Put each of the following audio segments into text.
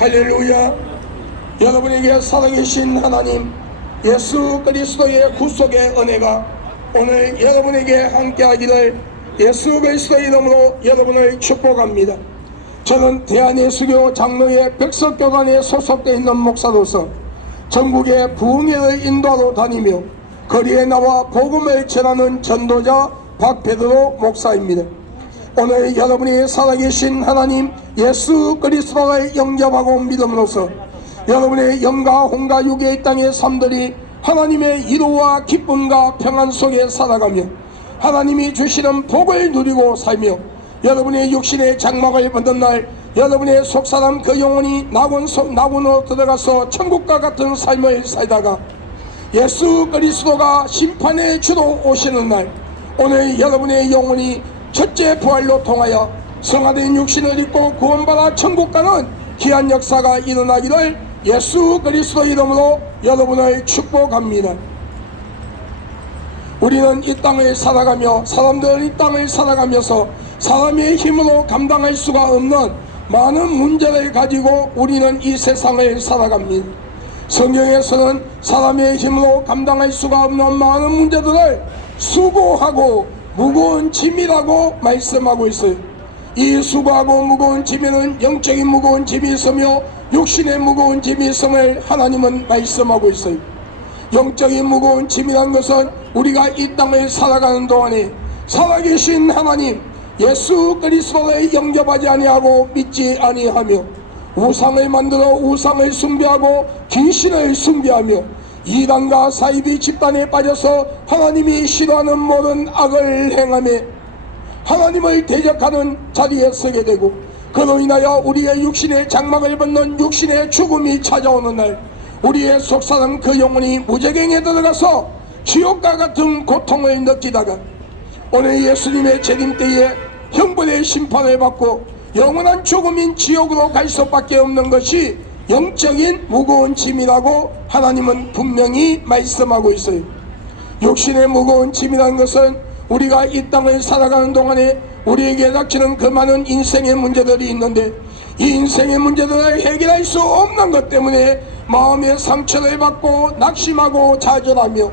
할렐루야. 여러분에게 살아계신 하나님 예수 그리스도의 구속의 은혜가 오늘 여러분에게 함께하기를 예수 그리스도의 이름으로 여러분을 축복합니다. 저는 대한예수교 장로회 백석교단에 소속되어 있는 목사로서 전국의 부흥회를 인도하러 다니며 거리에 나와 복음을 전하는 전도자 박베드로 목사입니다. 오늘 여러분이 살아계신 하나님 예수 그리스도를 영접하고 믿음으로써 여러분의 영과 혼과 육의 땅의 삶들이 하나님의 위로와 기쁨과 평안 속에 살아가며 하나님이 주시는 복을 누리고 살며 여러분의 육신의 장막을 받는 날 여러분의 속사람 그 영혼이 낙원으로 들어가서 천국과 같은 삶을 살다가 예수 그리스도가 심판의 주로 오시는 날 오늘 여러분의 영혼이 첫째 부활로 통하여 성화된 육신을 입고 구원받아 천국 가는 귀한 역사가 일어나기를 예수 그리스도 이름으로 여러분을 축복합니다. 우리는 이 땅을 살아가며 사람들은 이 땅을 살아가면서 사람의 힘으로 감당할 수가 없는 많은 문제를 가지고 우리는 이 세상을 살아갑니다. 성경에서는 사람의 힘으로 감당할 수가 없는 많은 문제들을 수고하고 무거운 짐이라고 말씀하고 있어요. 이 수고하고 무거운 짐에는 영적인 무거운 짐이 있으며 육신의 무거운 짐이 있음을 하나님은 말씀하고 있어요. 영적인 무거운 짐이란 것은 우리가 이 땅을 살아가는 동안에 살아계신 하나님 예수 그리스도를 영접하지 아니하고 믿지 아니하며 우상을 만들어 우상을 숭배하고 귀신을 숭배하며 이단과 사이비 집단에 빠져서 하나님이 싫어하는 모든 악을 행하며 하나님을 대적하는 자리에 서게 되고 그로 인하여 우리의 육신의 장막을 벗는 육신의 죽음이 찾아오는 날 우리의 속사람 그 영혼이 무저갱에 들어가서 지옥과 같은 고통을 느끼다가 오늘 예수님의 재림 때에 형벌의 심판을 받고 영원한 죽음인 지옥으로 갈 수밖에 없는 것이 영적인 무거운 짐이라고 하나님은 분명히 말씀하고 있어요. 육신의 무거운 짐이라는 것은 우리가 이 땅을 살아가는 동안에 우리에게 닥치는 그 많은 인생의 문제들이 있는데 이 인생의 문제들을 해결할 수 없는 것 때문에 마음의 상처를 받고 낙심하고 좌절하며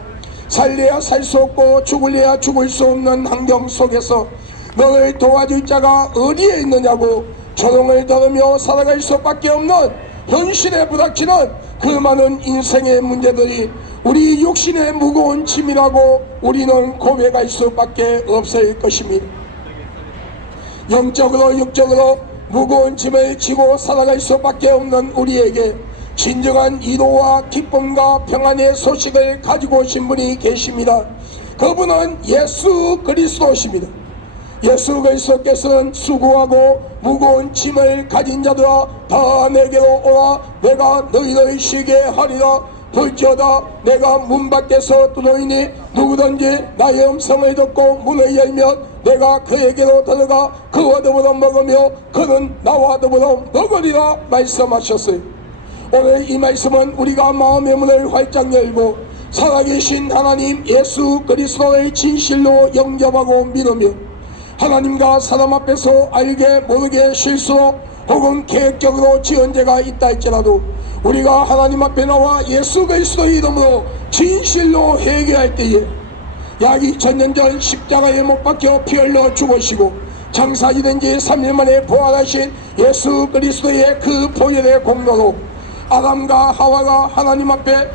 살래야 살 수 없고 죽을래야 죽을 수 없는 환경 속에서 너를 도와줄 자가 어디에 있느냐고 조롱을 들으며 살아갈 수밖에 없는 현실에 부닥치는 그 많은 인생의 문제들이 우리 육신의 무거운 짐이라고 우리는 고백할 수밖에 없을 것입니다. 영적으로 육적으로 무거운 짐을 지고 살아갈 수밖에 없는 우리에게 진정한 위로와 기쁨과 평안의 소식을 가지고 오신 분이 계십니다. 그분은 예수 그리스도십니다. 예수 그리스도께서는 수고하고 무거운 짐을 가진 자들아 다 내게로 오라 내가 너희를 쉬게 하리라. 볼지어다 내가 문 밖에서 두드리니 누구든지 나의 음성을 듣고 문을 열면 내가 그에게로 들어가 그와 더불어 먹으며 그는 나와 더불어 먹으리라 말씀하셨어요. 오늘 이 말씀은 우리가 마음의 문을 활짝 열고 살아계신 하나님 예수 그리스도의 진실로 영접하고 믿으며 하나님과 사람 앞에서 알게 모르게 실수로 혹은 계획적으로 지은 죄가 있다 할지라도 우리가 하나님 앞에 나와 예수 그리스도의 이름으로 진실로 회개할 때에 약 2000년 전 십자가에 못 박혀 피 흘려 죽으시고 장사지 된 지 3일 만에 부활하신 예수 그리스도의 그 보혈의 공로로 아담과 하와가 하나님 앞에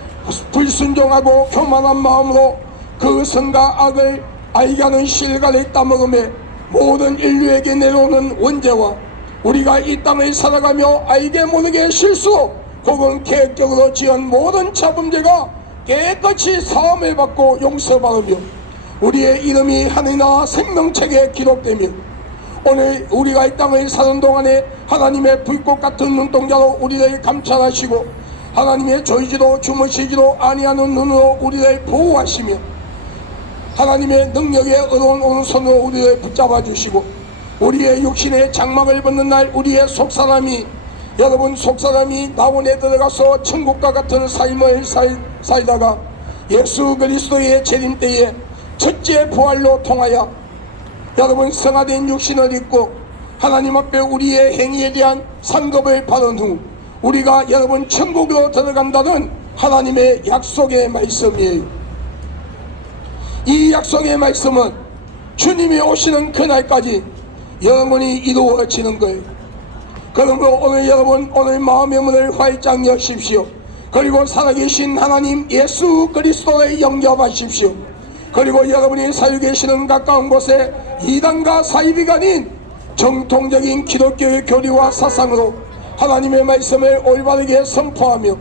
불순종하고 교만한 마음으로 그 선과 악을 알게 하는 실과를 따먹음에 모든 인류에게 내려오는 원죄와 우리가 이 땅을 살아가며 알게 모르게 실수 혹은 계획적으로 지은 모든 자범죄가 깨끗이 사함을 받고 용서받으며 우리의 이름이 하늘나라 생명책에 기록되며 오늘 우리가 이 땅을 사는 동안에 하나님의 불꽃 같은 눈동자로 우리를 감찰하시고 하나님의 조이지도 주무시지도 아니하는 눈으로 우리를 보호하시며 하나님의 능력의 의로운 오른손으로 우리를 붙잡아 주시고 우리의 육신의 장막을 벗는 날 우리의 속사람이 여러분 속사람이 낙원에 들어가서 천국과 같은 삶을 살다가 예수 그리스도의 재림 때에 첫째 부활로 통하여 여러분 성화된 육신을 입고 하나님 앞에 우리의 행위에 대한 상급을 받은 후 우리가 여러분 천국으로 들어간다는 하나님의 약속의 말씀이에요. 이 약속의 말씀은 주님이 오시는 그날까지 영원히 이루어지는 거예요. 그러므로 오늘 여러분, 오늘 마음의 문을 활짝 여십시오. 그리고 살아계신 하나님 예수 그리스도를 영접하십시오. 그리고 여러분이 살고 계시는 가까운 곳에 이단과 사이비가 아닌 정통적인 기독교의 교리와 사상으로 하나님의 말씀을 올바르게 선포하며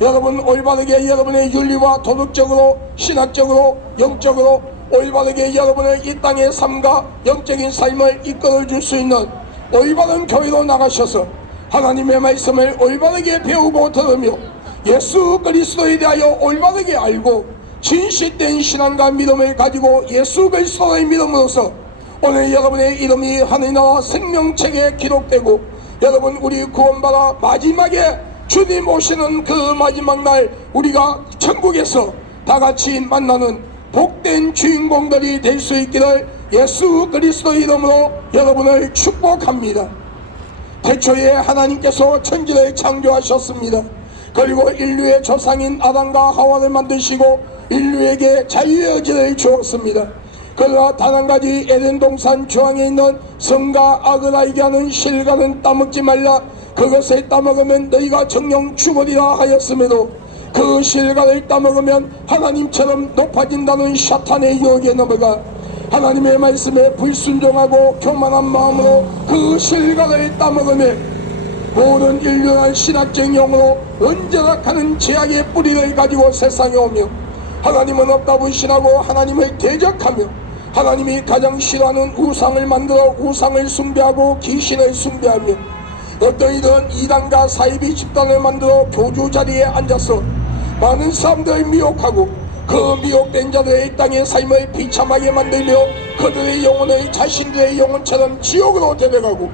여러분 올바르게 여러분의 윤리와 도덕적으로 신학적으로 영적으로 올바르게 여러분의 이 땅의 삶과 영적인 삶을 이끌어줄 수 있는 올바른 교회로 나가셔서 하나님의 말씀을 올바르게 배우고 들으며 예수 그리스도에 대하여 올바르게 알고 진실된 신앙과 믿음을 가지고 예수 그리스도의 믿음으로서 오늘 여러분의 이름이 하늘나라 생명책에 기록되고 여러분 우리 구원받아 마지막에 주님 오시는 그 마지막 날 우리가 천국에서 다같이 만나는 복된 주인공들이 될 수 있기를 예수 그리스도 이름으로 여러분을 축복합니다. 태초에 하나님께서 천지를 창조하셨습니다. 그리고 인류의 조상인 아담과 하와를 만드시고 인류에게 자유의 의지를 주었습니다. 그러나 단 한 가지 에덴 동산 중앙에 있는 선과 악을 알게 하는 실과는 따먹지 말라. 그것을 따먹으면 너희가 정령 죽으리라 하였음에도 그 실과를 따먹으면 하나님처럼 높아진다는 사탄의 유혹에 넘어가 하나님의 말씀에 불순종하고 교만한 마음으로 그 실과를 따먹으며 모든 인류의 신학적 용어로 언제락하는 죄악의 뿌리를 가지고 세상에 오며 하나님은 없다고 신하고 하나님을 대적하며 하나님이 가장 싫어하는 우상을 만들어 우상을 숭배하고 귀신을 숭배하며 어떠이든 이단과 사이비 집단을 만들어 교주 자리에 앉아서 많은 사람들을 미혹하고 그 미혹된 자들의 땅의 삶을 비참하게 만들며 그들의 영혼을 자신들의 영혼처럼 지옥으로 데려가고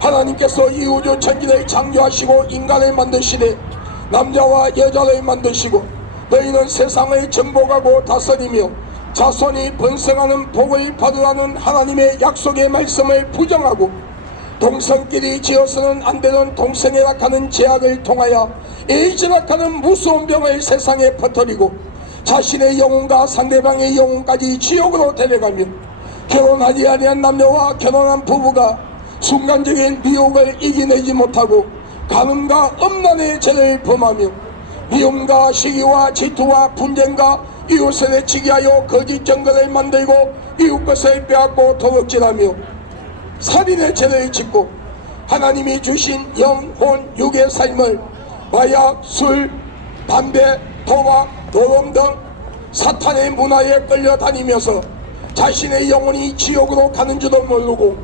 하나님께서 이 우주 천지를 창조하시고 인간을 만드시되 남자와 여자를 만드시고 너희는 세상을 정복하고 다스리며 자손이 번성하는 복을 받으라는 하나님의 약속의 말씀을 부정하고 동성끼리 지어서는 안되는 동성애락하는 제약을 통하여 에이즈락하는 무서운 병을 세상에 퍼뜨리고 자신의 영혼과 상대방의 영혼까지 지옥으로 데려가며 결혼하지 아니한 남녀와 결혼한 부부가 순간적인 미혹을 이겨내지 못하고 간음과 음란의 죄를 범하며 미움과 시기와 질투와 분쟁과 이웃을 해치게 하여 거짓 증거를 만들고 이웃 것을 빼앗고 도둑질하며 살인의 죄를 짓고 하나님이 주신 영혼 육의 삶을 마약, 술, 담배, 도박, 노름 등 사탄의 문화에 끌려다니면서 자신의 영혼이 지옥으로 가는 줄도 모르고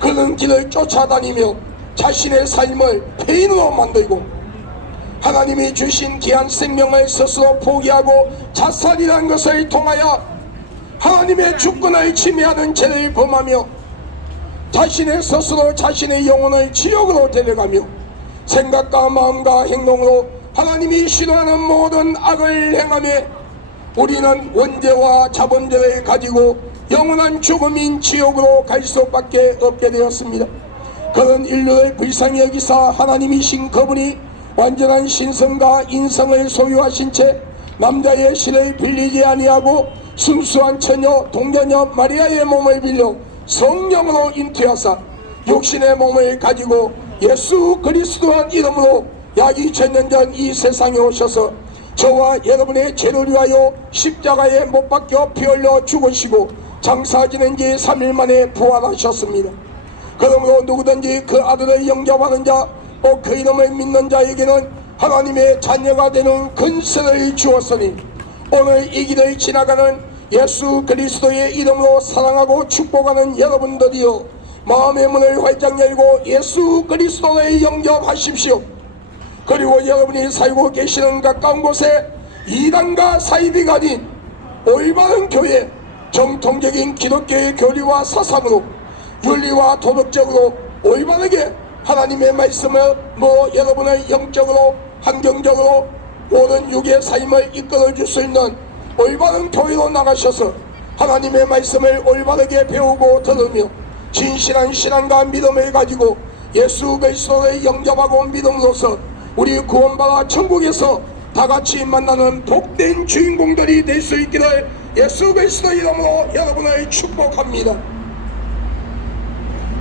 그런 길을 쫓아다니며 자신의 삶을 폐인으로 만들고 하나님이 주신 귀한 생명을 스스로 포기하고 자살이라는 것을 통하여 하나님의 주권을 침해하는 죄를 범하며 자신의 스스로 자신의 영혼을 지옥으로 데려가며 생각과 마음과 행동으로 하나님이 싫어하는 모든 악을 행하며 우리는 원죄와 자본죄를 가지고 영원한 죽음인 지옥으로 갈 수밖에 없게 되었습니다. 그런 인류를 불쌍히 여기사 하나님이신 그분이 완전한 신성과 인성을 소유하신 채 남자의 실을 빌리지 아니하고 순수한 처녀 동녀녀 마리아의 몸을 빌려 성령으로 잉태하사 육신의 몸을 가지고 예수 그리스도의 이름으로 약 2000년 전 이 세상에 오셔서 저와 여러분의 죄를 위하여 십자가에 못 박혀 피 흘려 죽으시고 장사 지낸 지 3일 만에 부활하셨습니다. 그러므로 누구든지 그 아들을 영접하는 자 또 그 이름을 믿는 자에게는 하나님의 자녀가 되는 근세를 주었으니 오늘 이 길을 지나가는 예수 그리스도의 이름으로 사랑하고 축복하는 여러분들이여 마음의 문을 활짝 열고 예수 그리스도를 영접하십시오. 그리고 여러분이 살고 계시는 가까운 곳에 이단과 사이비가 아닌 올바른 교회 정통적인 기독교의 교리와 사상으로 윤리와 도덕적으로 올바르게 하나님의 말씀을 여러분의 영적으로 환경적으로 모든 육의 삶을 이끌어줄 수 있는 올바른 교회로 나가셔서 하나님의 말씀을 올바르게 배우고 들으며 진실한 신앙과 믿음을 가지고 예수 그리스도를 영접하고 믿음으로써 우리 구원받아 천국에서 다같이 만나는 복된 주인공들이 될 수 있기를 예수 그리스도 이름으로 여러분을 축복합니다.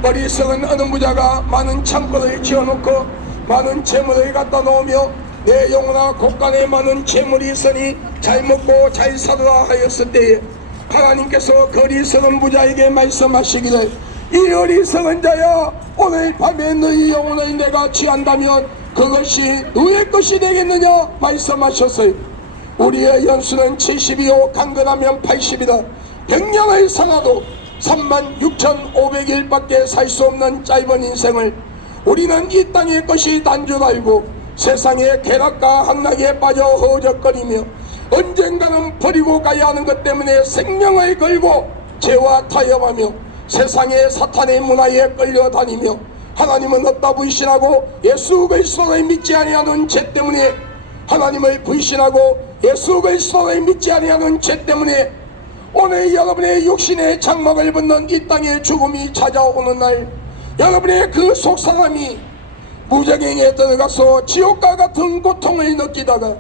어리석은 어느 부자가 많은 창고를 지어놓고 많은 재물을 갖다 놓으며 내 영혼아 곳간에 많은 재물이 있으니 잘 먹고 잘 살아라 하였을 때에 하나님께서 그 어리석은 부자에게 말씀하시기를 이 어리석은 자야 오늘 밤에 너희 영혼을 내가 취한다면 그것이 누구의 것이 되겠느냐 말씀하셨어요. 우리의 연수는 70이요 강건하면 80이다. 100년을 살아도 36,500일밖에 살 수 없는 짧은 인생을 우리는 이 땅의 것이 단 줄 알고 세상의 쾌락과 향락에 빠져 허우적거리며 언젠가는 버리고 가야 하는 것 때문에 생명을 걸고 죄와 타협하며 세상의 사탄의 문화에 끌려다니며 하나님은 없다 불신하고 예수 그리스도를 믿지 아니하는 죄 때문에 하나님을 불신하고 예수 그리스도를 믿지 아니하는 죄 때문에 오늘 여러분의 육신의 장막을 벗는 이 땅의 죽음이 찾아오는 날 여러분의 그 속사람이 무저갱에 들어가서 지옥과 같은 고통을 느끼다가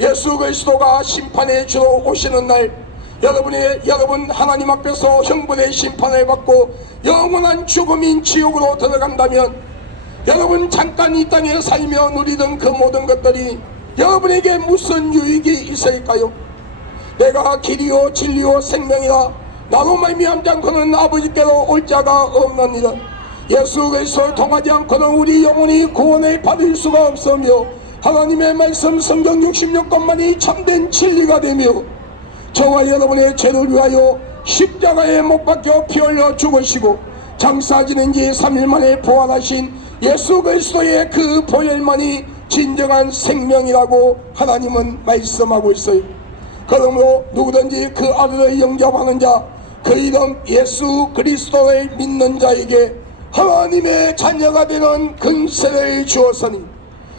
예수 그리스도가 심판의 주로 오시는 날 여러분 하나님 앞에서 형벌의 심판을 받고 영원한 죽음인 지옥으로 들어간다면 여러분 잠깐 이 땅에 살며 누리던 그 모든 것들이 여러분에게 무슨 유익이 있을까요? 내가 길이요 진리요 생명이라 나로 말미암지 않고는 아버지께로 올 자가 없느니라. 예수 그리스도를 통하지 않고는 우리 영혼이 구원을 받을 수가 없으며 하나님의 말씀 성경 66권만이 참된 진리가 되며 저와 여러분의 죄를 위하여 십자가에 못 박혀 피 흘려 죽으시고 장사 지낸 지 3일 만에 부활하신 예수 그리스도의 그 보혈만이 진정한 생명이라고 하나님은 말씀하고 있어요. 그러므로 누구든지 그 아들을 영접하는 자 그 이름 예수 그리스도를 믿는 자에게 하나님의 자녀가 되는 근세를 주었으니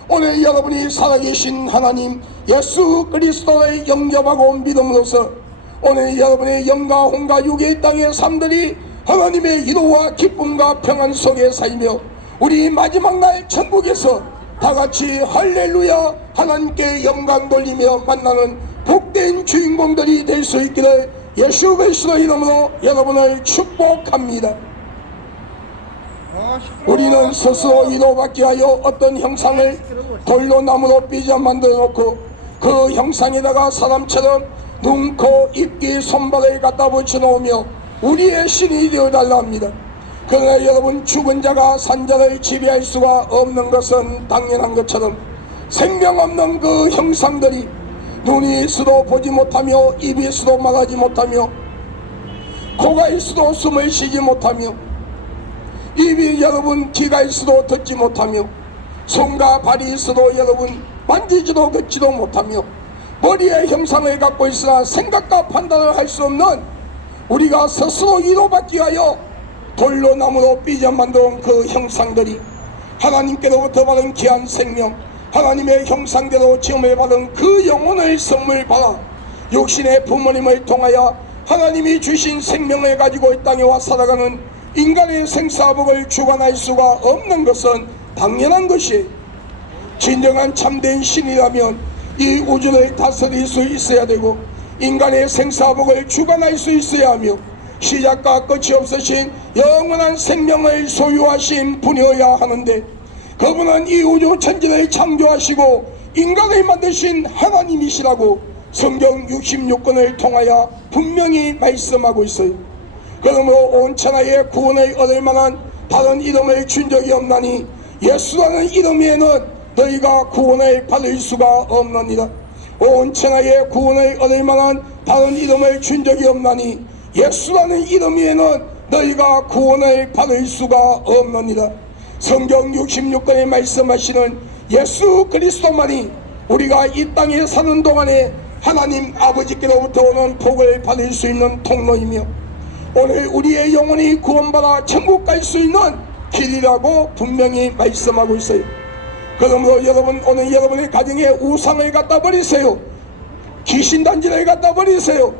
오늘 여러분이 살아계신 하나님 예수 그리스도를 영접하고 믿음으로써 오늘 여러분의 영과 혼과 육의 땅의 삶들이 하나님의 위로와 기쁨과 평안 속에 살며 우리 마지막 날 천국에서 다같이 할렐루야 하나님께 영광 돌리며 만나는 복된 주인공들이 될 수 있기를 예수 그리스도 이름으로 여러분을 축복합니다. 우리는 스스로 위로받기 위하여 어떤 형상을 돌로 나무로 삐져 만들어 놓고 그 형상에다가 사람처럼 눈, 코, 입, 귀, 손발을 갖다 붙여 놓으며 우리의 신이 되어달라 합니다. 그러나 여러분 죽은 자가 산자를 지배할 수가 없는 것은 당연한 것처럼 생명 없는 그 형상들이 눈이 있어도 보지 못하며 입이 있어도 말하지 못하며 코가 있어도 숨을 쉬지 못하며 입이 여러분 귀가 있어도 듣지 못하며 손과 발이 있어도 여러분 만지지도 걷지도 못하며 머리의 형상을 갖고 있으나 생각과 판단을 할 수 없는 우리가 스스로 위로받기 위하여 돌로 나무로 삐져 만든 그 형상들이 하나님께로부터 받은 귀한 생명 하나님의 형상대로 지음을 받은 그 영혼을 선물 받아 육신의 부모님을 통하여 하나님이 주신 생명을 가지고 이 땅에 와 살아가는 인간의 생사복을 주관할 수가 없는 것은 당연한 것이에요. 진정한 참된 신이라면 이 우주를 다스릴 수 있어야 되고 인간의 생사복을 주관할 수 있어야 하며 시작과 끝이 없으신 영원한 생명을 소유하신 분이어야 하는데 그분은 이 우주 천지를 창조하시고 인간을 만드신 하나님이시라고 성경 66권을 통하여 분명히 말씀하고 있어요. 그러므로 온 천하의 구원을 얻을 만한 다른 이름을 준 적이 없나니 예수라는 이름 외에는 너희가 구원을 받을 수가 없느니라. 온 천하의 구원을 얻을 만한 다른 이름을 준 적이 없나니 예수라는 이름 외에는 너희가 구원을 받을 수가 없느니라. 성경 66권에 말씀하시는 예수 그리스도만이 우리가 이 땅에 사는 동안에 하나님 아버지께로부터 오는 복을 받을 수 있는 통로이며 오늘 우리의 영혼이 구원받아 천국 갈 수 있는 길이라고 분명히 말씀하고 있어요. 그러므로 여러분 오늘 여러분의 가정에 우상을 갖다 버리세요. 귀신단지를 갖다 버리세요.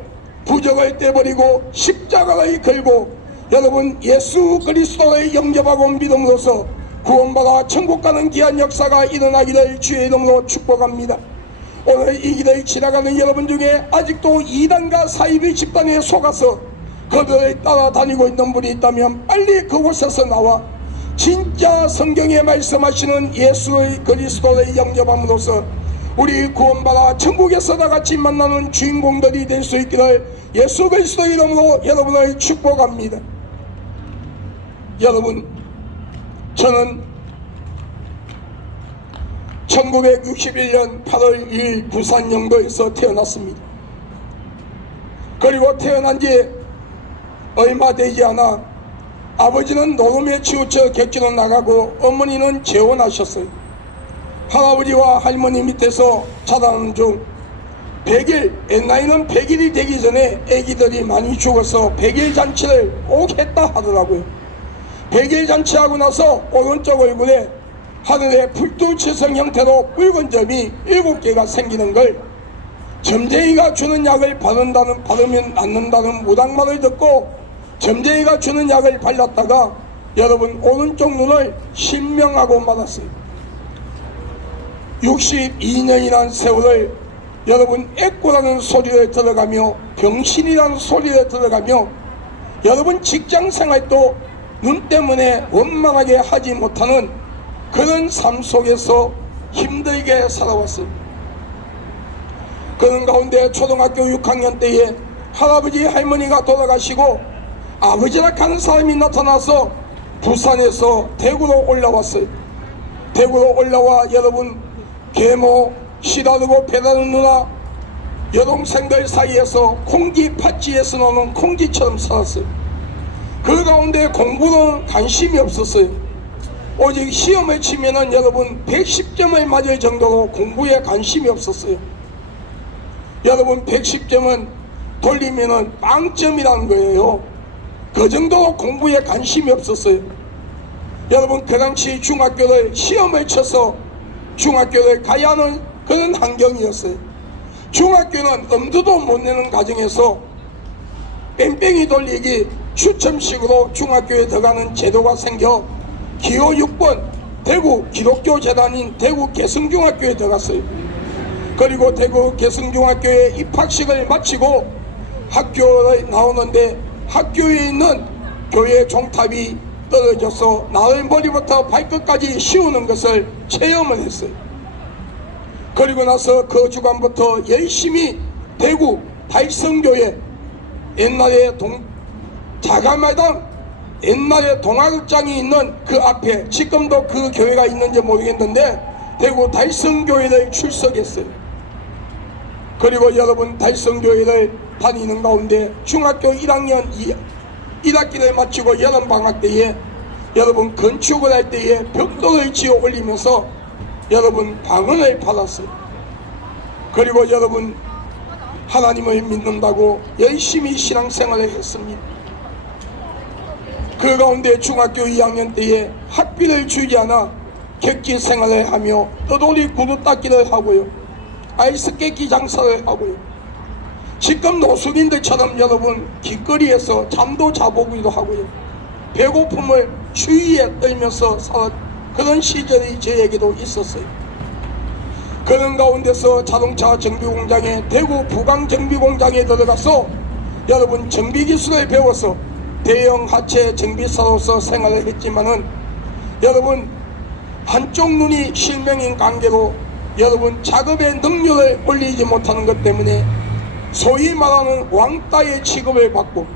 부적을 떼버리고 십자가를 걸고 여러분 예수 그리스도를 영접하고 믿음으로써 구원받아 천국 가는 귀한 역사가 일어나기를 주의 이름으로 축복합니다. 오늘 이 길을 지나가는 여러분 중에 아직도 이단과 사이비 집단에 속아서 그들을 따라다니고 있는 분이 있다면 빨리 그곳에서 나와 진짜 성경에 말씀하시는 예수의 그리스도를 영접함으로써 우리 구원받아 천국에서 다같이 만나는 주인공들이 될 수 있기를 예수 그리스도 이름으로 여러분을 축복합니다. 여러분, 저는 1961년 8월 2일 부산 영도에서 태어났습니다. 그리고 태어난 지 얼마 되지 않아 아버지는 노름에 치우쳐 객지로 나가고 어머니는 재혼하셨어요. 할아버지와 할머니 밑에서 자라는 중 100일, 옛날에는 100일이 되기 전에 아기들이 많이 죽어서 100일 잔치를 꼭 했다 하더라고요. 100일 잔치하고 나서 오른쪽 얼굴에 하늘에 불두치성 형태로 붉은 점이 7개가 생기는 걸 점쟁이가 주는 약을 바르면 낫는다는 무당말을 듣고 점쟁이가 주는 약을 발랐다가 여러분 오른쪽 눈을 실명하고 말았어요. 62년이라는 세월을 여러분 애꾸라는 소리를 들어가며 병신이라는 소리를 들어가며 여러분 직장생활도 눈 때문에 원만하게 하지 못하는 그런 삶 속에서 힘들게 살아왔어요. 그런 가운데 초등학교 6학년 때에 할아버지 할머니가 돌아가시고 아버지라 하는 사람이 나타나서 부산에서 대구로 올라왔어요. 대구로 올라와 여러분 계모, 시다르고 배다른 누나 여동생들 사이에서 콩지 팥지에서 나오는 콩지처럼 살았어요. 그 가운데 공부는 관심이 없었어요. 오직 시험을 치면은 여러분 110점을 맞을 정도로 공부에 관심이 없었어요. 여러분 110점은 돌리면은 빵점이라는 거예요. 그 정도로 공부에 관심이 없었어요. 여러분 그 당시 중학교를 시험을 쳐서 중학교를 가야 하는 그런 환경이었어요. 중학교는 엄두도 못 내는 과정에서 뺑뺑이 돌리기 추첨식으로 중학교에 들어가는 제도가 생겨 기호 6번 대구 기독교 재단인 대구 개성중학교에 들어갔어요. 그리고 대구 개성중학교에 입학식을 마치고 학교에 나오는데 학교에 있는 교회 종탑이 떨어져서 나를 머리부터 발끝까지 씌우는 것을 체험을 했어요. 그리고 나서 그 주간부터 열심히 대구 달성교회 옛날에 자가마당 옛날에 동화극장이 있는 그 앞에 지금도 그 교회가 있는지 모르겠는데 대구 달성교회를 출석했어요. 그리고 여러분 달성교회를 다니는 가운데 중학교 1학년 1학기를 마치고 여름방학 때에 여러분 건축을 할 때에 벽돌을 지어 올리면서 여러분 방언을 받았어요. 그리고 여러분 하나님을 믿는다고 열심히 신앙생활을 했습니다. 그 가운데 중학교 2학년 때에 학비를 주지 않아 객지 생활을 하며 떠돌이 구두 닦기를 하고요. 아이스케이트 장사를 하고요. 지금 노숙인들처럼 여러분 길거리에서 잠도 자보기도 하고요. 배고픔을 추위에 떨면서 살 그런 시절이 저에게도 있었어요. 그런 가운데서 자동차 정비공장에 대구 부강 정비공장에 들어가서 여러분 정비기술을 배워서 대형 하체 정비사로서 생활을 했지만은 여러분 한쪽 눈이 실명인 관계로 여러분 작업의 능률을 올리지 못하는 것 때문에 소위 말하는 왕따의 취급을 받고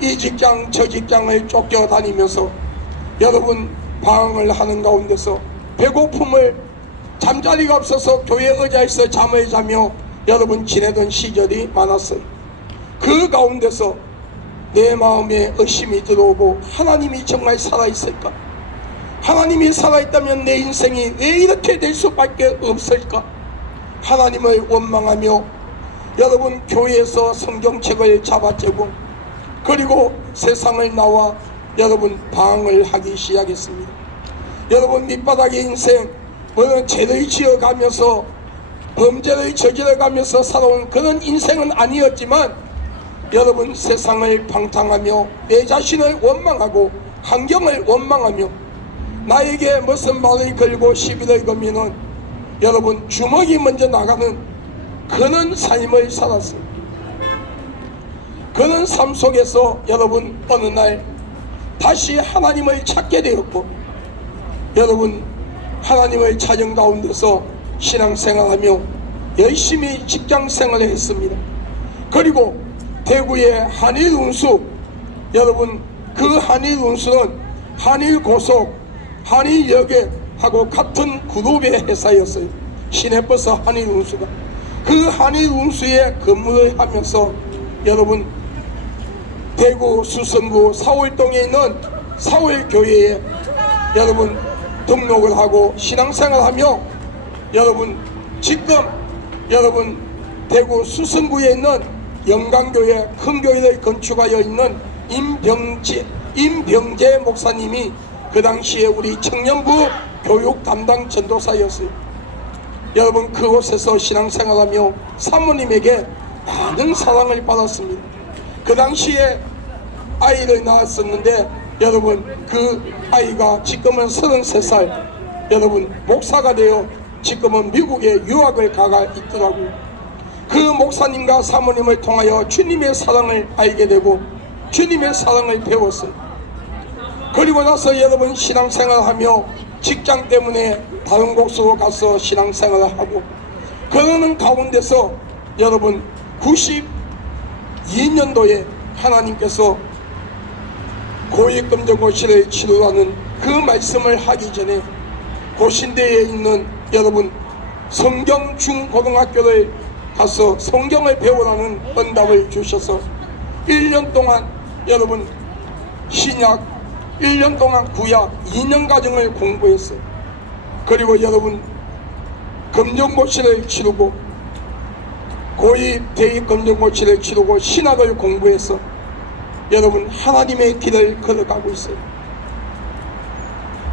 이 직장 저 직장을 쫓겨다니면서 여러분 방황을 하는 가운데서 배고픔을 잠자리가 없어서 교회 의자에서 잠을 자며 여러분 지내던 시절이 많았어요. 그 가운데서 내 마음에 의심이 들어오고 하나님이 정말 살아있을까? 하나님이 살아있다면 내 인생이 왜 이렇게 될 수밖에 없을까? 하나님을 원망하며 여러분 교회에서 성경책을 잡아채고 그리고 세상을 나와 여러분 방황을 하기 시작했습니다. 여러분 밑바닥의 인생 물론 죄를 지어가면서 범죄를 저질러가면서 살아온 그런 인생은 아니었지만 여러분 세상을 방탕하며 내 자신을 원망하고 환경을 원망하며 나에게 무슨 말을 걸고 시비를 걸면은 여러분 주먹이 먼저 나가는 그런 삶을 살았어요. 그런 삶 속에서 여러분 어느 날 다시 하나님을 찾게 되었고, 여러분 하나님을 찾은 가운데서 신앙생활하며 열심히 직장생활을 했습니다. 그리고 대구의 한일운수, 여러분 그 한일운수는 한일고속, 한일여객하고 같은 그룹의 회사였어요. 시내버스 한일운수가. 그 한일운수에 근무를 하면서 여러분 대구 수성구 사월동에 있는 사월교회에 여러분 등록을 하고 신앙생활하며, 여러분 지금 여러분 대구 수성구에 있는 영광교회 큰 교회를 건축하여 있는 임병재 목사님이 그 당시에 우리 청년부 교육 담당 전도사였어요. 여러분 그곳에서 신앙생활하며 사모님에게 많은 사랑을 받았습니다. 그 당시에 아이를 낳았었는데 여러분 그 아이가 지금은 33살, 여러분 목사가 되어 지금은 미국에 유학을 가가 있더라고요. 그 목사님과 사모님을 통하여 주님의 사랑을 알게 되고 주님의 사랑을 배웠어요. 그리고 나서 여러분 신앙생활하며 직장 때문에 다른 곳으로 가서 신앙생활을 하고, 그러는 가운데서 여러분 92년도에 하나님께서 고위검정고시를 치르라는 그 말씀을 하기 전에 고신대에 있는 여러분 성경 중고등학교를 가서 성경을 배우라는 응답을 주셔서 1년 동안 여러분 신약, 1년 동안 구약, 2년 과정을 공부했어요. 그리고 여러분 검정고시를 치르고 고위 대입 검정고시를 치르고 신학을 공부해서 여러분 하나님의 길을 걸어가고 있어요.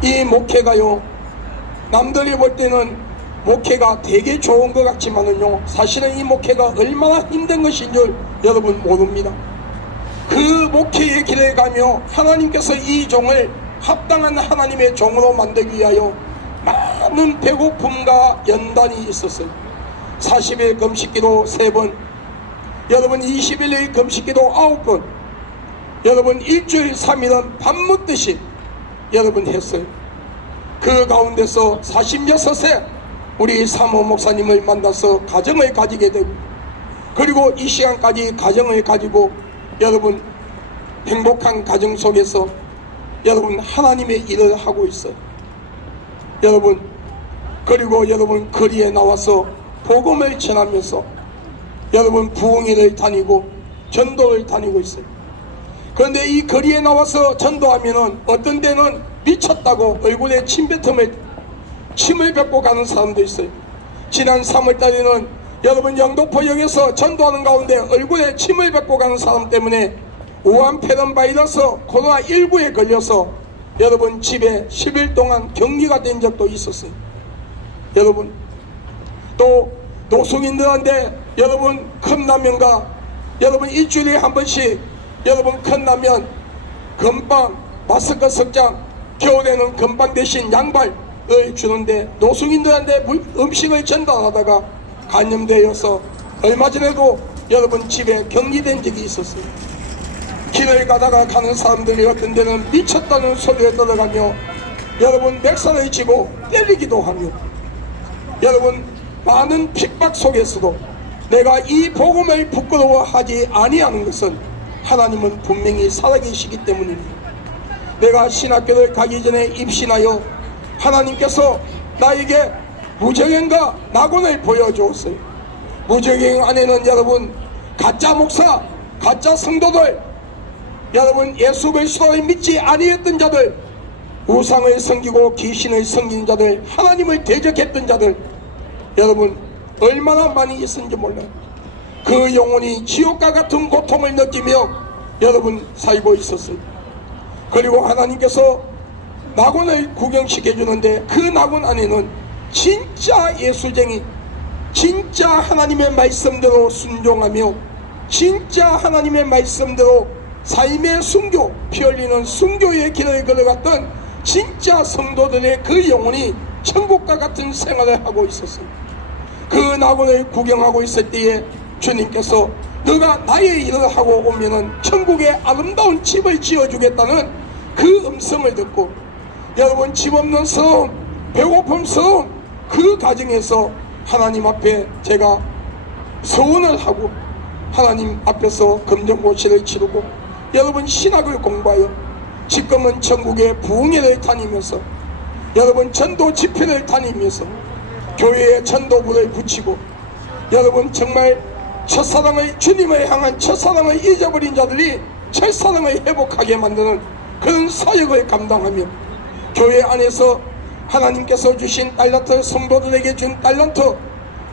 이 목회가요, 남들이 볼 때는 목회가 되게 좋은 것 같지만은요, 사실은 이 목회가 얼마나 힘든 것인 줄 여러분 모릅니다. 그 목회의 길을 가며 하나님께서 이 종을 합당한 하나님의 종으로 만들기 위하여 많은 배고픔과 연단이 있었어요. 40일 금식기도 3번, 여러분 21일 금식기도 9번, 여러분 일주일 3일은 밥 먹듯이 여러분 했어요. 그 가운데서 46세 우리 사모 목사님을 만나서 가정을 가지게 되고, 그리고 이 시간까지 가정을 가지고 여러분 행복한 가정 속에서 여러분 하나님의 일을 하고 있어요. 여러분 그리고 여러분 거리에 나와서 복음을 전하면서 여러분 부흥회를 다니고 전도를 다니고 있어요. 그런데 이 거리에 나와서 전도하면은 어떤 데는 미쳤다고 얼굴에 침을 뱉고 가는 사람도 있어요. 지난 3월달에는 여러분 영도포역에서 전도하는 가운데 얼굴에 침을 뱉고 가는 사람 때문에 우한폐렴 바이러스 코로나19에 걸려서 여러분 집에 10일 동안 격리가 된 적도 있었어요. 여러분 또 노숙인들한테 여러분 컵라면과 여러분 일주일에 한 번씩 여러분 컵라면, 건빵, 마스크 석장, 겨울에는 건빵 대신 양발을 주는데 노숙인들한테 음식을 전달하다가 감염되어서 얼마 전에도 여러분 집에 격리된 적이 있었어요. 길을 가다가 가는 사람들이 어떤 데는 미쳤다는 소리에 들어가며 여러분 맥살을 쥐고 때리기도 하며, 여러분 많은 핍박 속에서도 내가 이 복음을 부끄러워하지 아니하는 것은 하나님은 분명히 살아계시기 때문입니다. 내가 신학교를 가기 전에 입신하여 하나님께서 나에게 무적행과 낙원을 보여주었어요. 무적행 안에는 여러분 가짜 목사, 가짜 성도들, 여러분 예수 그리스도를 믿지 아니했던 자들, 우상을 섬기고 귀신을 섬기는 자들, 하나님을 대적했던 자들, 여러분 얼마나 많이 있었는지 몰라요. 그 영혼이 지옥과 같은 고통을 느끼며 여러분 살고 있었어요. 그리고 하나님께서 낙원을 구경시켜 주는데 그 낙원 안에는 진짜 예수쟁이, 진짜 하나님의 말씀대로 순종하며 진짜 하나님의 말씀대로 삶의 순교, 피 흘리는 순교의 길을 걸어갔던 진짜 성도들의 그 영혼이 천국과 같은 생활을 하고 있었어요. 그 낙원을 구경하고 있을 때에 주님께서 너가 나의 일을 하고 오면은 천국에 아름다운 집을 지어주겠다는 그 음성을 듣고, 여러분, 집 없는 섬, 배고픔 섬, 그 가정에서 하나님 앞에 제가 서원을 하고 하나님 앞에서 금전고시를 치르고 여러분 신학을 공부하여 지금은 전국의 부흥회를 다니면서 여러분 전도 집회를 다니면서 교회에 전도부를 붙이고 여러분 정말 첫사랑을, 주님을 향한 첫사랑을 잊어버린 자들이 첫사랑을 회복하게 만드는 그런 사역을 감당하며 교회 안에서 하나님께서 주신 달란트, 성도들에게 준 달란트,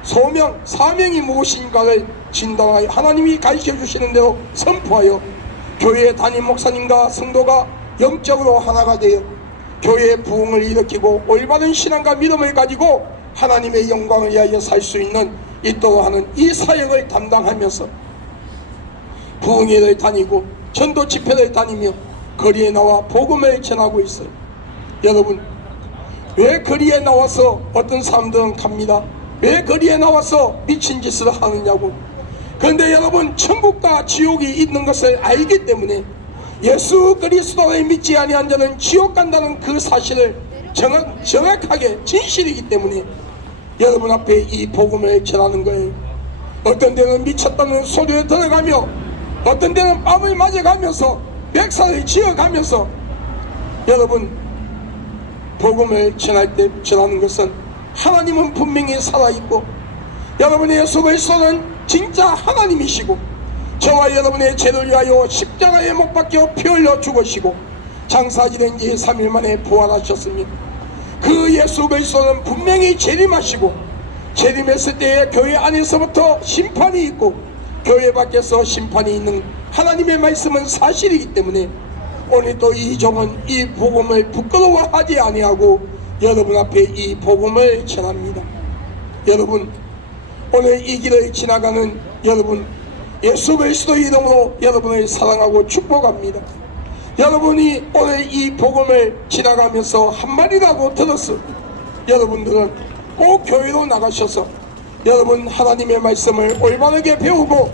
소명, 사명이 무엇인가를 진단하여 하나님이 가르쳐 주시는 대로 선포하여 교회 담임 목사님과 성도가 영적으로 하나가 되어 교회의 부흥을 일으키고 올바른 신앙과 믿음을 가지고 하나님의 영광을 위하여 살 수 있는 있도록 하는 이 사역을 담당하면서 부흥회를 다니고 전도 집회를 다니며 거리에 나와 복음을 전하고 있어요. 여러분, 왜 거리에 나와서 어떤 사람들은 갑니다. 왜 거리에 나와서 미친 짓을 하느냐고. 그런데 여러분, 천국과 지옥이 있는 것을 알기 때문에 예수 그리스도를 믿지 아니한 자는 지옥 간다는 그 사실을 정확하게 진실이기 때문에 여러분 앞에 이 복음을 전하는 거예요. 어떤 데는 미쳤다는 소리를 들어가며 어떤 데는 뺨을 맞아가면서 멱살을 쥐어가면서 여러분 복음을 전할 때 전하는 것은 하나님은 분명히 살아있고 여러분의 예수 그리스도는 진짜 하나님이시고 저와 여러분의 죄를 위하여 십자가에 못 박혀 피 흘려 죽으시고 장사지된 지 3일 만에 부활하셨습니다. 그 예수 그리스도는 분명히 재림하시고 재림했을 때에 교회 안에서부터 심판이 있고 교회 밖에서 심판이 있는 하나님의 말씀은 사실이기 때문에 오늘도 이 종은 이 복음을 부끄러워하지 아니하고 여러분 앞에 이 복음을 전합니다. 여러분, 오늘 이 길을 지나가는 여러분, 예수 그리스도 이름으로 여러분을 사랑하고 축복합니다. 여러분이 오늘 이 복음을 지나가면서 한 마디라도 들었어 여러분들은 꼭 교회로 나가셔서 여러분 하나님의 말씀을 올바르게 배우고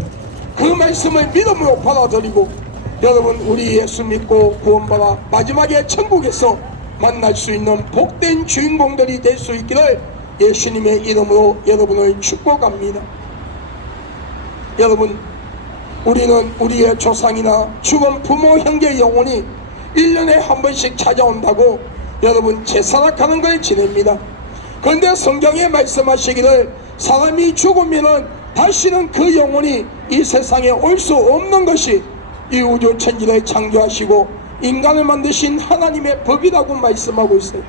그 말씀을 믿음으로 받아들이고 여러분 우리 예수 믿고 구원받아 마지막에 천국에서 만날 수 있는 복된 주인공들이 될 수 있기를 예수님의 이름으로 여러분을 축복합니다. 여러분, 우리는 우리의 조상이나 죽은 부모 형제 영혼이 1년에 한 번씩 찾아온다고 여러분 제사락하는 걸 지냅니다. 그런데 성경에 말씀하시기를 사람이 죽으면 다시는 그 영혼이 이 세상에 올 수 없는 것이 이 우주 천지를 창조하시고 인간을 만드신 하나님의 법이라고 말씀하고 있어요.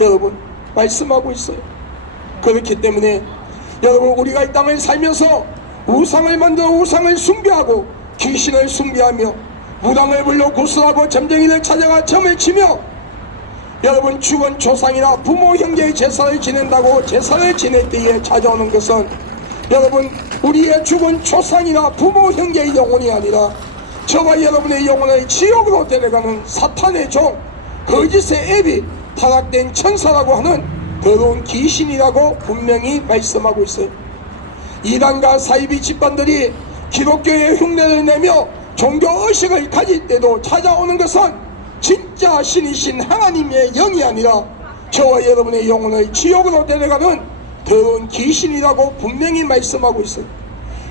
여러분, 말씀하고 있어요. 그렇기 때문에 여러분 우리가 이 땅을 살면서 우상을 만들어 우상을 숭배하고 귀신을 숭배하며 무당을 불러 구슬하고 점쟁이를 찾아가 점을 치며 여러분 죽은 조상이나 부모 형제의 제사를 지낸다고 제사를 지낼 때에 찾아오는 것은 여러분 우리의 죽은 조상이나 부모 형제의 영혼이 아니라 저와 여러분의 영혼을 지옥으로 데려가는 사탄의 종, 거짓의 앱이 타락된 천사라고 하는 더러운 귀신이라고 분명히 말씀하고 있어요. 이단과 사이비 집단들이 기독교의 흉내를 내며 종교의식을 가질 때도 찾아오는 것은 진짜 신이신 하나님의 영이 아니라 저와 여러분의 영혼을 지옥으로 데려가는 더러운 귀신이라고 분명히 말씀하고 있어요.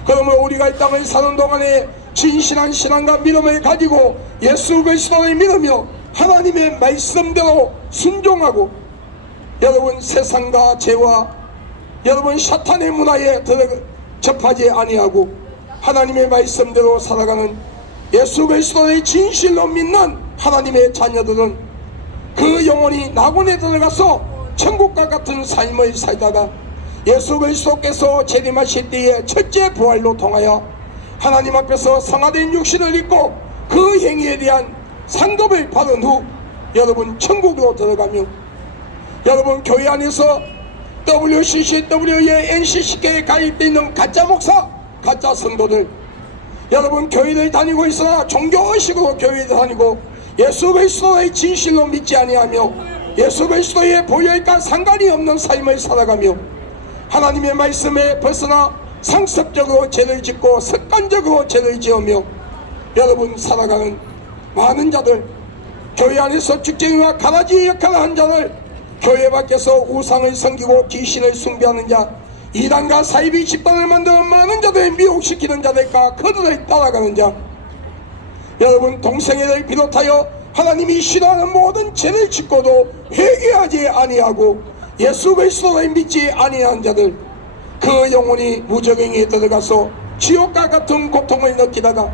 그러면 우리가 이 땅을 사는 동안에 진실한 신앙과 믿음을 가지고 예수 그리스도를 믿으며 하나님의 말씀대로 순종하고 여러분 세상과 죄와 여러분 사탄의 문화에 접하지 아니하고 하나님의 말씀대로 살아가는 예수 그리스도를 진실로 믿는 하나님의 자녀들은 그 영혼이 낙원에 들어가서 천국과 같은 삶을 살다가 예수 그리스도께서 재림하실 때에 첫째 부활로 통하여 하나님 앞에서 성화된 육신을 입고 그 행위에 대한 상급을 받은 후 여러분 천국으로 들어가며 여러분 교회 안에서 WCCW의 NCCK에 가입되어 있는 가짜 목사, 가짜 성도들 여러분 교회를 다니고 있으나 종교의식으로 교회를 다니고 예수 그리스도의 진실로 믿지 아니하며 예수 그리스도의 보혈과 상관이 없는 삶을 살아가며 하나님의 말씀에 벗어나 상습적으로 죄를 짓고 습관적으로 죄를 지으며 여러분 살아가는 많은 자들, 교회 안에서 죽쟁이와 가라지 역할을 한 자들, 교회 밖에서 우상을 섬기고 귀신을 숭배하는 자, 이단과 사이비 집단을 만드는 많은 자들을 미혹시키는 자들과 그들을 따라가는 자, 여러분 동생애를 비롯하여 하나님이 싫어하는 모든 죄를 짓고도 회개하지 아니하고 예수 그리스도를 믿지 아니한 자들, 그 영혼이 무저갱이에 들어가서 지옥과 같은 고통을 느끼다가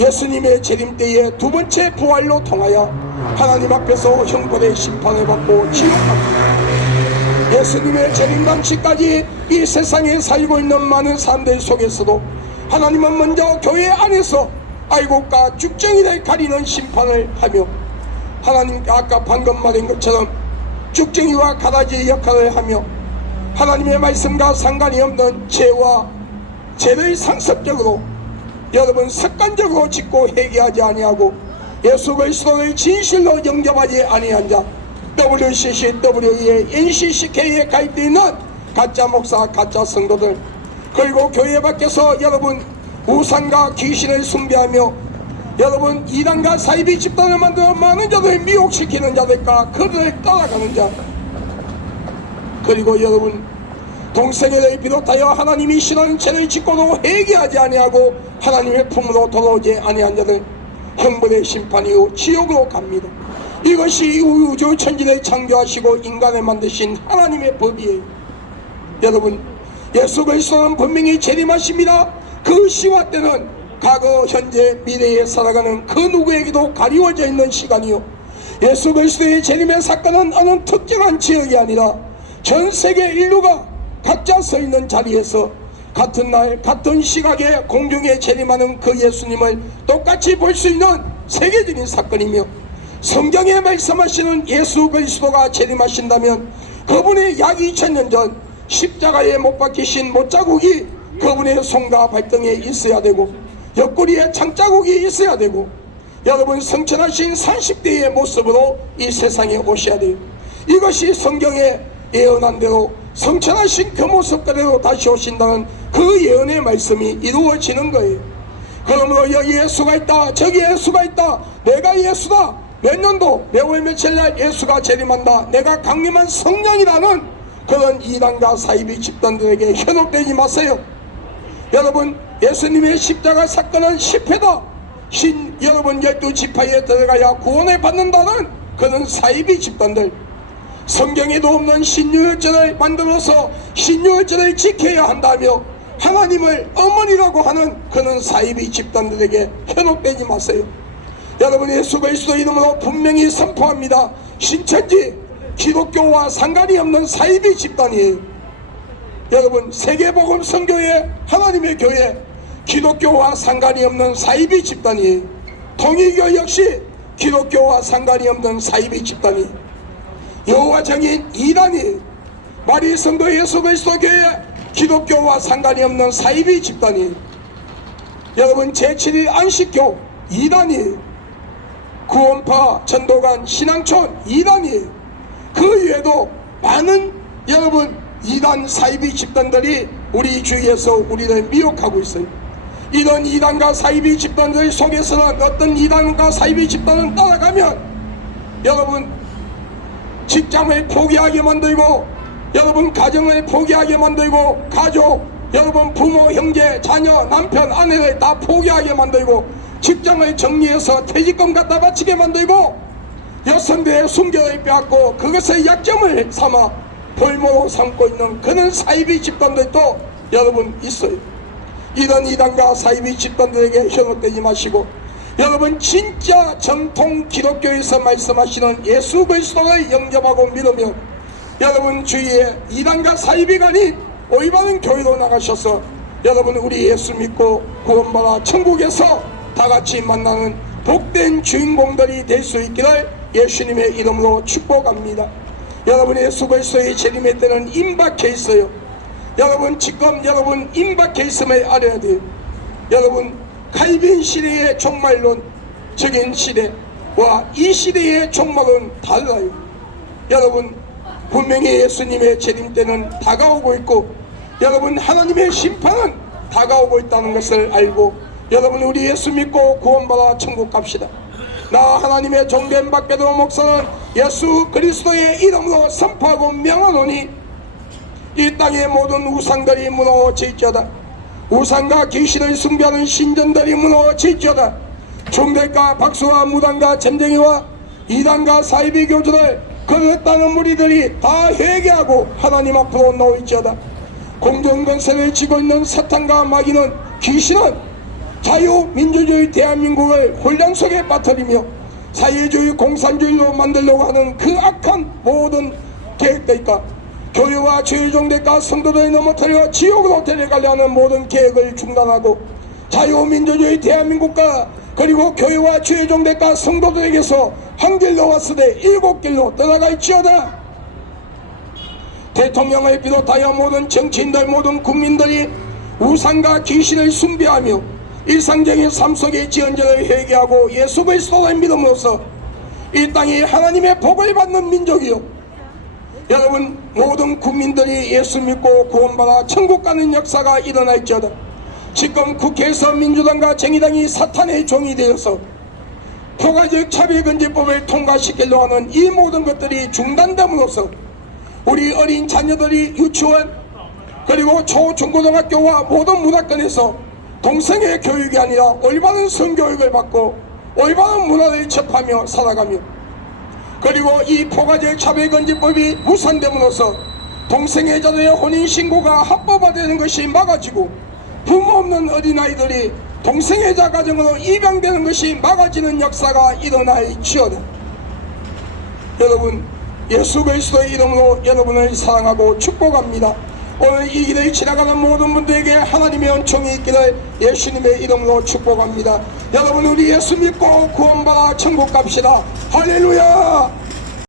예수님의 재림 때에 두 번째 부활로 통하여 하나님 앞에서 형벌의 심판을 받고 지옥 갑니다. 예수님의 재림 당시까지 이 세상에 살고 있는 많은 사람들 속에서도 하나님은 먼저 교회 안에서 알곡과 죽쟁이를 가리는 심판을 하며 하나님 아까 방금 말한 것처럼 죽쟁이와 가라지 역할을 하며 하나님의 말씀과 상관이 없는 죄와 죄를 상습적으로 여러분 습관적으로 짓고 회개하지 아니하고 예수 그리스도를 진실로 영접하지 아니한 자, WCCW에 NCCK에 가입되어 있는 가짜 목사, 가짜 성도들, 그리고 교회 밖에서 여러분 우상과 귀신을 숭배하며 여러분 이단과 사이비 집단을 만들어 많은 자들을 미혹시키는 자들과 그들을 따라가는 자, 그리고 여러분 동생애를 비롯하여 하나님이 싫어하는 죄를 짓고도 회개하지 아니하고 하나님의 품으로 돌아오지 아니한 자들 형벌의 심판 이후 지옥으로 갑니다. 이것이 우주 천지를 창조하시고 인간을 만드신 하나님의 법이에요. 여러분 예수 그리스도는 분명히 재림하십니다. 그 시와 때는 과거, 현재, 미래에 살아가는 그 누구에게도 가리워져 있는 시간이요, 예수 그리스도의 재림의 사건은 어느 특정한 지역이 아니라 전 세계 인류가 각자 서 있는 자리에서 같은 날 같은 시각에 공중에 재림하는 그 예수님을 똑같이 볼 수 있는 세계적인 사건이며, 성경에 말씀하시는 예수 그리스도가 재림하신다면 그분의 약 2000년 전 십자가에 못 박히신 못자국이 그분의 손과 발등에 있어야 되고 옆구리에 창자국이 있어야 되고 여러분 성천하신 30대의 모습으로 이 세상에 오셔야 돼요. 이것이 성경에 예언한 대로 성천하신 그 모습 그대로 다시 오신다는 그 예언의 말씀이 이루어지는 거예요. 그러므로 여기 예수가 있다, 저기 예수가 있다, 내가 예수다, 몇 년도 몇월 며칠날 예수가 재림한다, 내가 강림한 성령이라는 그런 이단과 사이비 집단들에게 현혹되지 마세요. 여러분 예수님의 십자가 사건은 실패다, 여러분 12지파에 들어가야 구원을 받는다는 그런 사이비 집단들, 성경에도 없는 신유월절을 만들어서 신유월절을 지켜야 한다며 하나님을 어머니라고 하는 그런 사이비 집단들에게 현혹되지 마세요. 여러분 예수 그리스도 이름으로 분명히 선포합니다. 신천지 기독교와 상관이 없는 사이비 집단이에요. 여러분 세계복음 선교회 하나님의 교회 기독교와 상관이 없는 사이비 집단이에요. 통일교 역시 기독교와 상관이 없는 사이비 집단이에요. 여호와 정인 이단이 마리 성도 예수 그리스도 교회 기독교와 상관이 없는 사이비 집단이, 여러분 제7일 안식교 이단이, 구원파 전도관 신앙촌 이단이, 그 외에도 많은 여러분 이단 사이비 집단들이 우리 주위에서 우리를 미혹하고 있어요. 이런 이단과 사이비 집단들 속에서는 어떤 이단과 사이비 집단을 따라가면 여러분 직장을 포기하게 만들고 여러분 가정을 포기하게 만들고 가족 여러분 부모 형제 자녀 남편 아내를 다 포기하게 만들고 직장을 정리해서 퇴직금 갖다 바치게 만들고 여성들의 순결을 빼앗고 그것을 약점을 삼아 볼모로 삼고 있는 그런 사이비 집단들도 여러분 있어요. 이런 이단과 사이비 집단들에게 현혹되지 마시고 여러분 진짜 정통 기독교에서 말씀하시는 예수 그리스도를 영접하고 믿으면 여러분 주위에 이단과 사이비가 아닌 올바른 교회로 나가셔서 여러분 우리 예수 믿고 구원받아 천국에서 다같이 만나는 복된 주인공들이 될 수 있기를 예수님의 이름으로 축복합니다. 여러분 예수 그리스도의 재림의 때는 임박해 있어요. 여러분 지금 여러분 임박해 있음을 알아야 돼요. 여러분 칼빈 시대의 종말론적인 시대, 이 시대의 종말은 달라요. 여러분, 분명히 예수님의 재림 때는 다가오고 있고, 여러분, 하나님의 심판은 다가오고 있다는 것을 알고, 여러분, 우리 예수 믿고 구원받아 천국 갑시다. 나 하나님의 종된 박배도 목사는 예수 그리스도의 이름으로 선포하고 명하노니, 이 땅의 모든 우상들이 무너질지어다. 우상과 귀신을 숭배하는 신전들이 무너질지어다. 종들과 박수와 무당과 잼쟁이와 이단과 사이비 교주들, 그릇다는 무리들이 다 회개하고 하나님 앞으로 나올지어다. 공동건세를 쥐고 있는 사탄과 마귀는, 귀신은 자유민주주의 대한민국을 혼란 속에 빠뜨리며 사회주의 공산주의로 만들려고 하는 그 악한 모든 계획들과 교회와 주의종들과 성도들이 넘어뜨려 지옥으로 데려가려 하는 모든 계획을 중단하고, 자유민주주의 대한민국과 그리고 교회와 주의종들과 성도들에게서 한 길로 왔으되 일곱 길로 떠나갈지어다. 대통령을 비롯하여 모든 정치인들, 모든 국민들이 우상과 귀신을 숭배하며 일상적인 삶 속의 지연자를 회개하고 예수 그리스도를 믿음으로써 이 땅이 하나님의 복을 받는 민족이요, 여러분, 모든 국민들이 예수 믿고 구원받아 천국 가는 역사가 일어날지어다. 지금 국회에서 민주당과 정의당이 사탄의 종이 되어서 포괄적 차별금지법을 통과시키려고 하는 이 모든 것들이 중단됨으로써 우리 어린 자녀들이 유치원 그리고 초중고등학교와 모든 문화권에서 동성애 교육이 아니라 올바른 성교육을 받고 올바른 문화를 접하며 살아가며, 그리고 이 포괄적 차별금지법이 무산됨으로써 동성애자들의 혼인신고가 합법화되는 것이 막아지고 부모 없는 어린아이들이 동성애자 가정으로 입양되는 것이 막아지는 역사가 일어날지어다. 여러분, 예수 그리스도의 이름으로 여러분을 사랑하고 축복합니다. 오늘 이 길을 지나가는 모든 분들에게 하나님의 은총이 있기를 예수님의 이름으로 축복합니다. 여러분, 우리 예수 믿고 구원받아 천국 갑시다. 할렐루야.